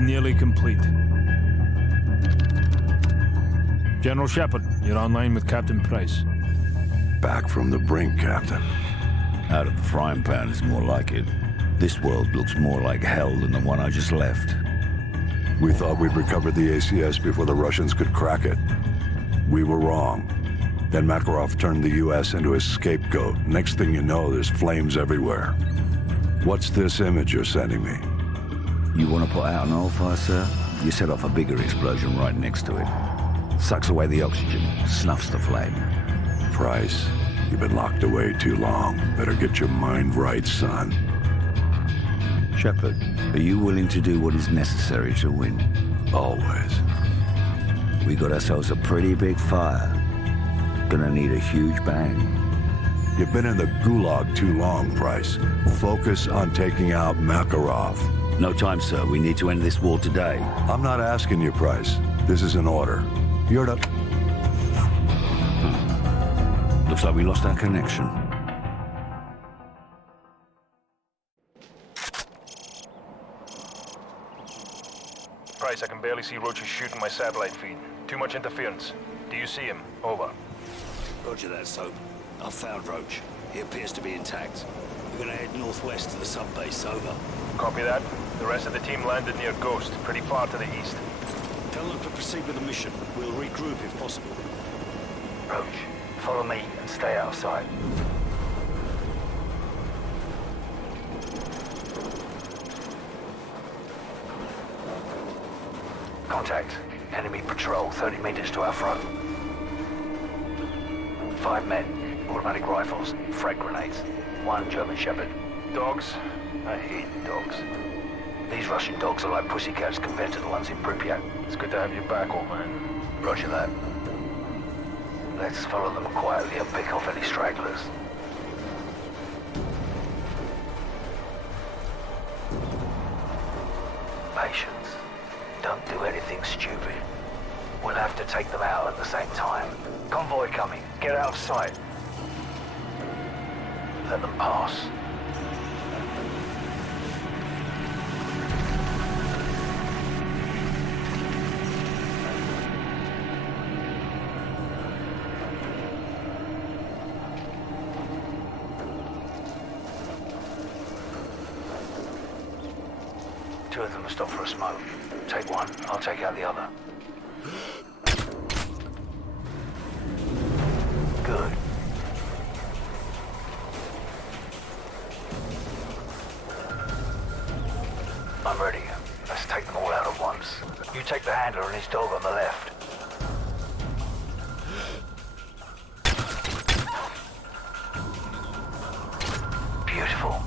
nearly complete. General Shepard, you're online with Captain Price. Back from the brink, Captain. Out of the frying pan is more like it. This world looks more like hell than the one I just left. We thought we'd recovered the ACS before the Russians could crack it. We were wrong. Then Makarov turned the US into his scapegoat. Next thing you know, there's flames everywhere. What's this image you're sending me? You want to put out an oil fire, sir? You set off a bigger explosion right next to it. Sucks away the oxygen, snuffs the flame. Price, you've been locked away too long. Better get your mind right, son. Shepard, are you willing to do what is necessary to win? Always. We got ourselves a pretty big fire. Gonna need a huge bang. You've been in the gulag too long, Price. Focus on taking out Makarov. No time, sir. We need to end this war today. I'm not asking you, Price. This is an order. You're to... Looks like we lost our connection. Price, I can barely see Roach shooting my satellite feed. Too much interference. Do you see him? Over. Roger that, Soap. I've found Roach. He appears to be intact. We're gonna head northwest to the sub-base. Over. Copy that. The rest of the team landed near Ghost, pretty far to the east. Tell them to proceed with the mission. We'll regroup if possible. Roach, follow me and stay out of sight. Contact. Enemy patrol 30 meters to our front. 5 men, automatic rifles, frag grenades, 1 German Shepherd. Dogs? I hate dogs. These Russian dogs are like pussycats compared to the ones in Pripyat. It's good to have you back, old man. Roger that. Let's follow them quietly and pick off any stragglers. Patience. Don't do anything stupid. We'll have to take them out at the same time. Convoy coming. Get out of sight. Let them pass. Two of them will stop for a smoke. Take one, I'll take out the other. Good. I'm ready. Let's take them all out at once. You take the handler and his dog on the left. Beautiful.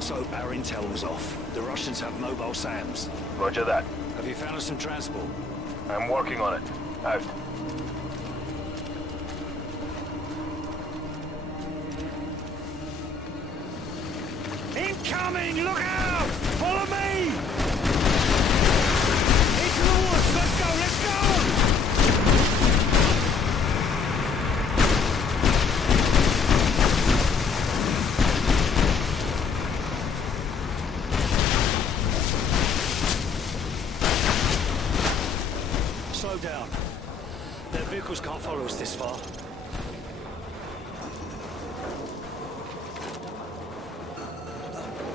So, our intel was off. The Russians have mobile SAMs. Roger that. Have you found us some transport? I'm working on it. Out. Incoming! Look out! Follow me! Into the woods! Let's go! Let's go! Slow down. Their vehicles can't follow us this far.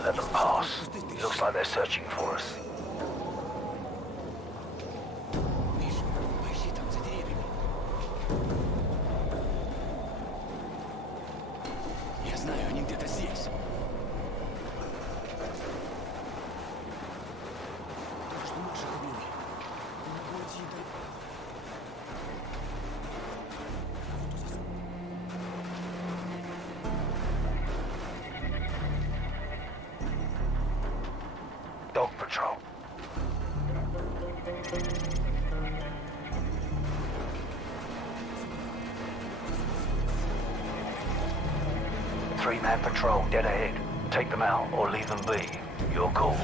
Let them pass. Looks like they're searching for us. Я знаю, они где-то здесь. Что наших убили? 3-man patrol dead ahead. Take them out or leave them be. Your call.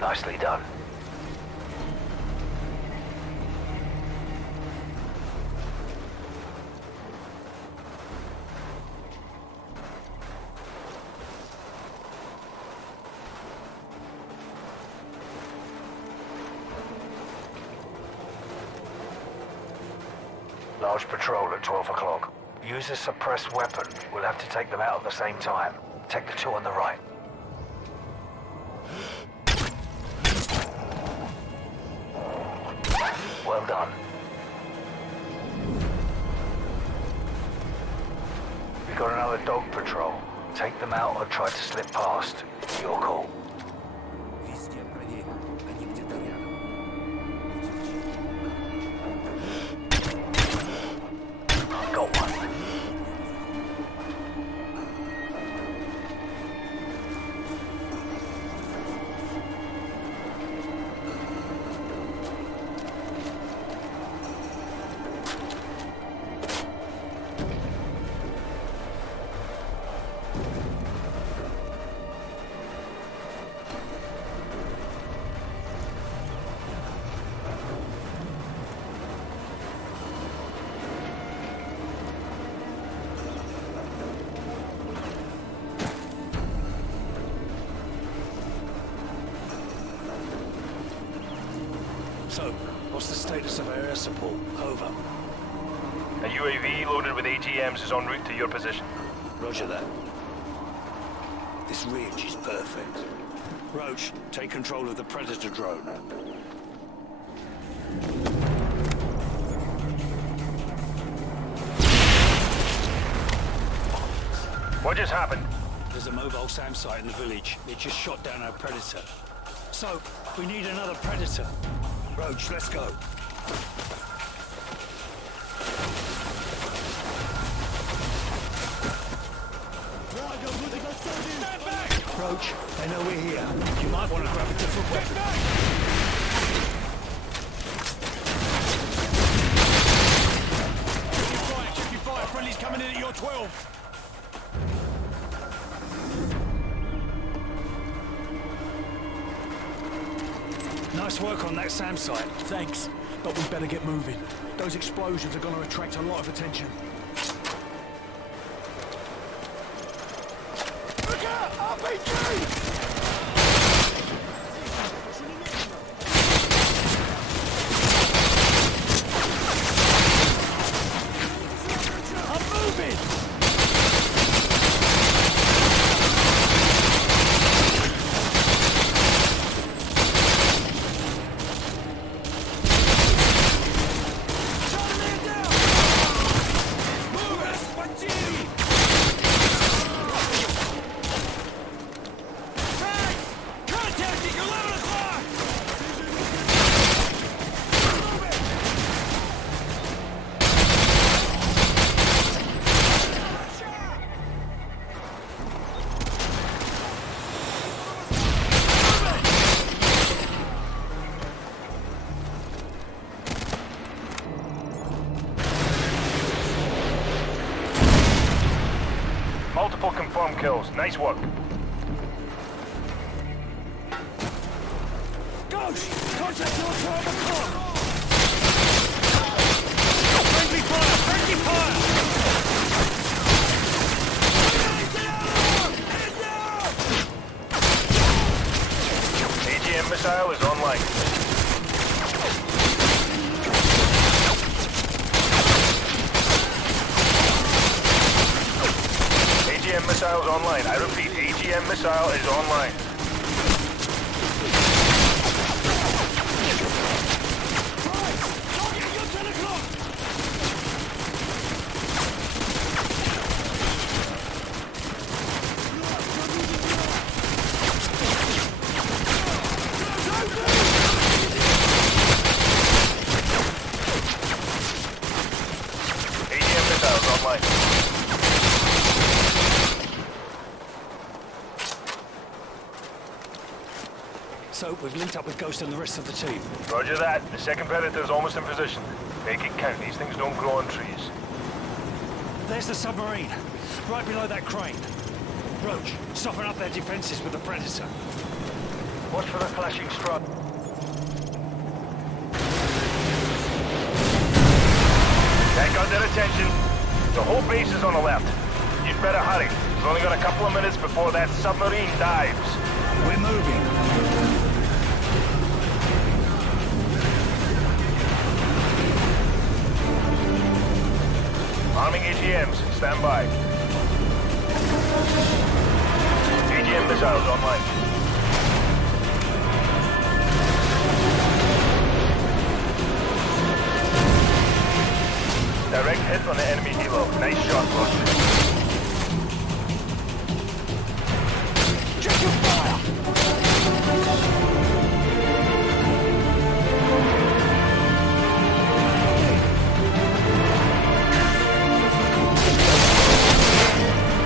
Nicely done. Large patrol at 12 o'clock. Use a suppressed weapon. We'll have to take them out at the same time. Take the two on the right. Well done. We've got another dog patrol. Take them out or try to slip past. Your call. Got one. So, what's the status of our air support? Over. A UAV loaded with AGMs is en route to your position. Roger that. This ridge is perfect. Roach, take control of the Predator drone. What just happened? There's a mobile SAM site in the village. It just shot down our Predator. So, we need another Predator. Roach, let's go. Stand back! Roach, they know we're here. You might want to grab a different weapon. Check your fire. Friendly's coming in at your 12. Nice work on that SAM site. Thanks, but we better get moving. Those explosions are going to attract a lot of attention. Look out! RPG! I'm moving! Multiple confirmed kills. Nice work. Ghost! Contact your 12 o'clock! Friendly fire! Friendly fire! AGM missile is online. AGM missile is online. I repeat, AGM missile is online. AGM missile is online. So, we've linked up with Ghost and the rest of the team. Roger that. The second Predator is almost in position. Make it count. These things don't grow on trees. There's the submarine, right below that crane. Roach, soften up their defenses with the Predator. Watch for the flashing stripe. That got their attention. The whole base is on the left. You'd better hurry. We've only got a couple of minutes before that submarine dives. We're moving. Arming AGMs. Stand by. AGM missiles online. Direct hit on the enemy helo. Nice shot, Roach. Check your fire!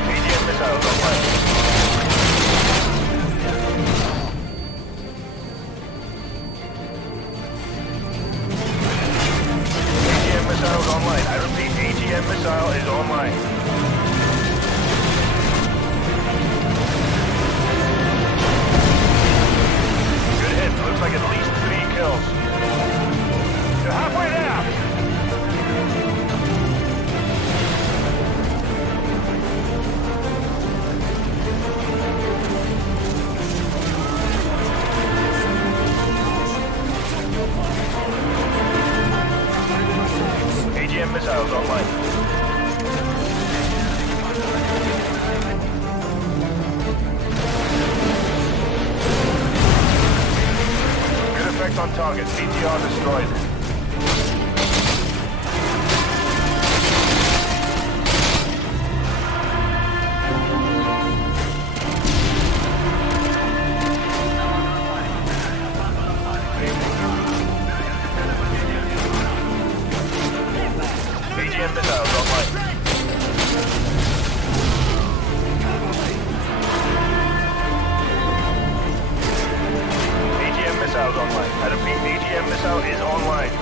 AGM missiles online. AGM missiles online. I repeat, AGM missile is online. Good hit. Looks like at least 3 kills. You're halfway there! AGM missiles online. Good effect on target. CTR destroyed. AGM missiles online. AGM missiles online. I repeat, AGM missile is online.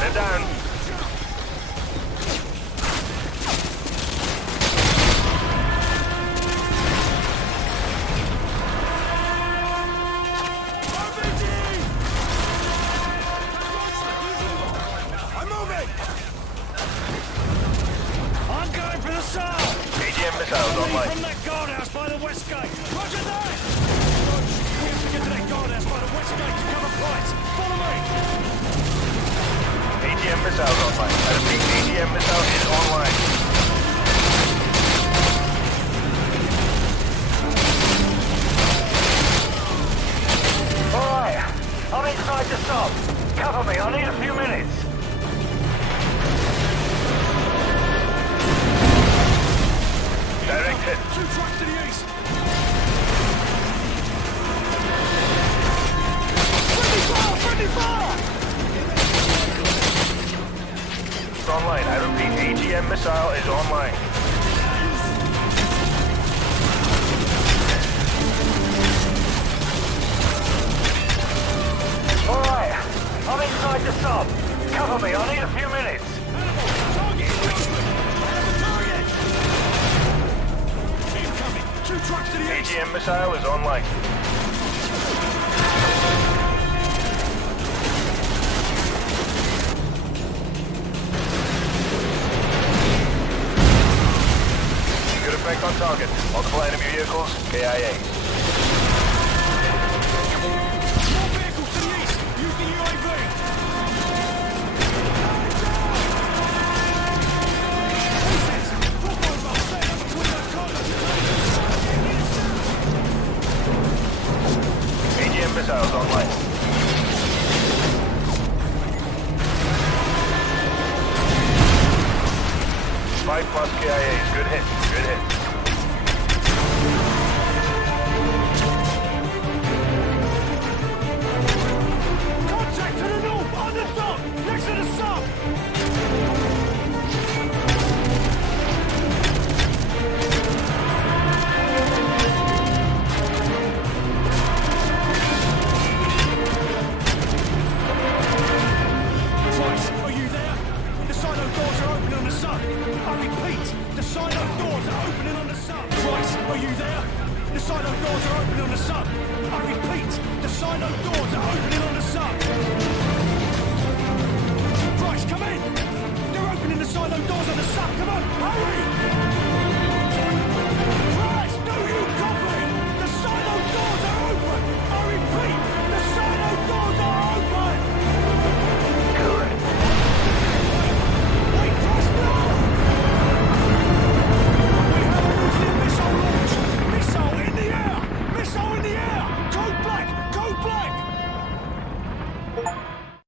They're down. I'm moving! I'm going for the SAR! AGM missiles From online. that guardhouse by the west gate! Roger that! Roach, we have to get to that guardhouse by the west gate to cover Price. Follow me! AGM missiles online. I repeat, AGM missile is online. Alright, I'm inside the sub. Cover me, I need a few minutes. Direct hit. 2 trucks to the east! Friendly fire! It's online. I repeat, AGM missile is online. Alright, I'm inside the sub. Cover me, I need a few minutes. Target engagement! Target! Incoming! 2 trucks to the east! AGM missile is online. Good effect on target. Multiple enemy vehicles, KIA. More vehicles to the east! Use the UAV! AGM missiles online. 5+ KIAs. Good hit. Good hit. Contact to the north! On the dock! Next to the sub! Are you there? The silo doors are opening on the sub. I repeat, the silo doors are opening on the sub. Bryce, come in! They're opening the silo doors on the sub. Come on, hurry!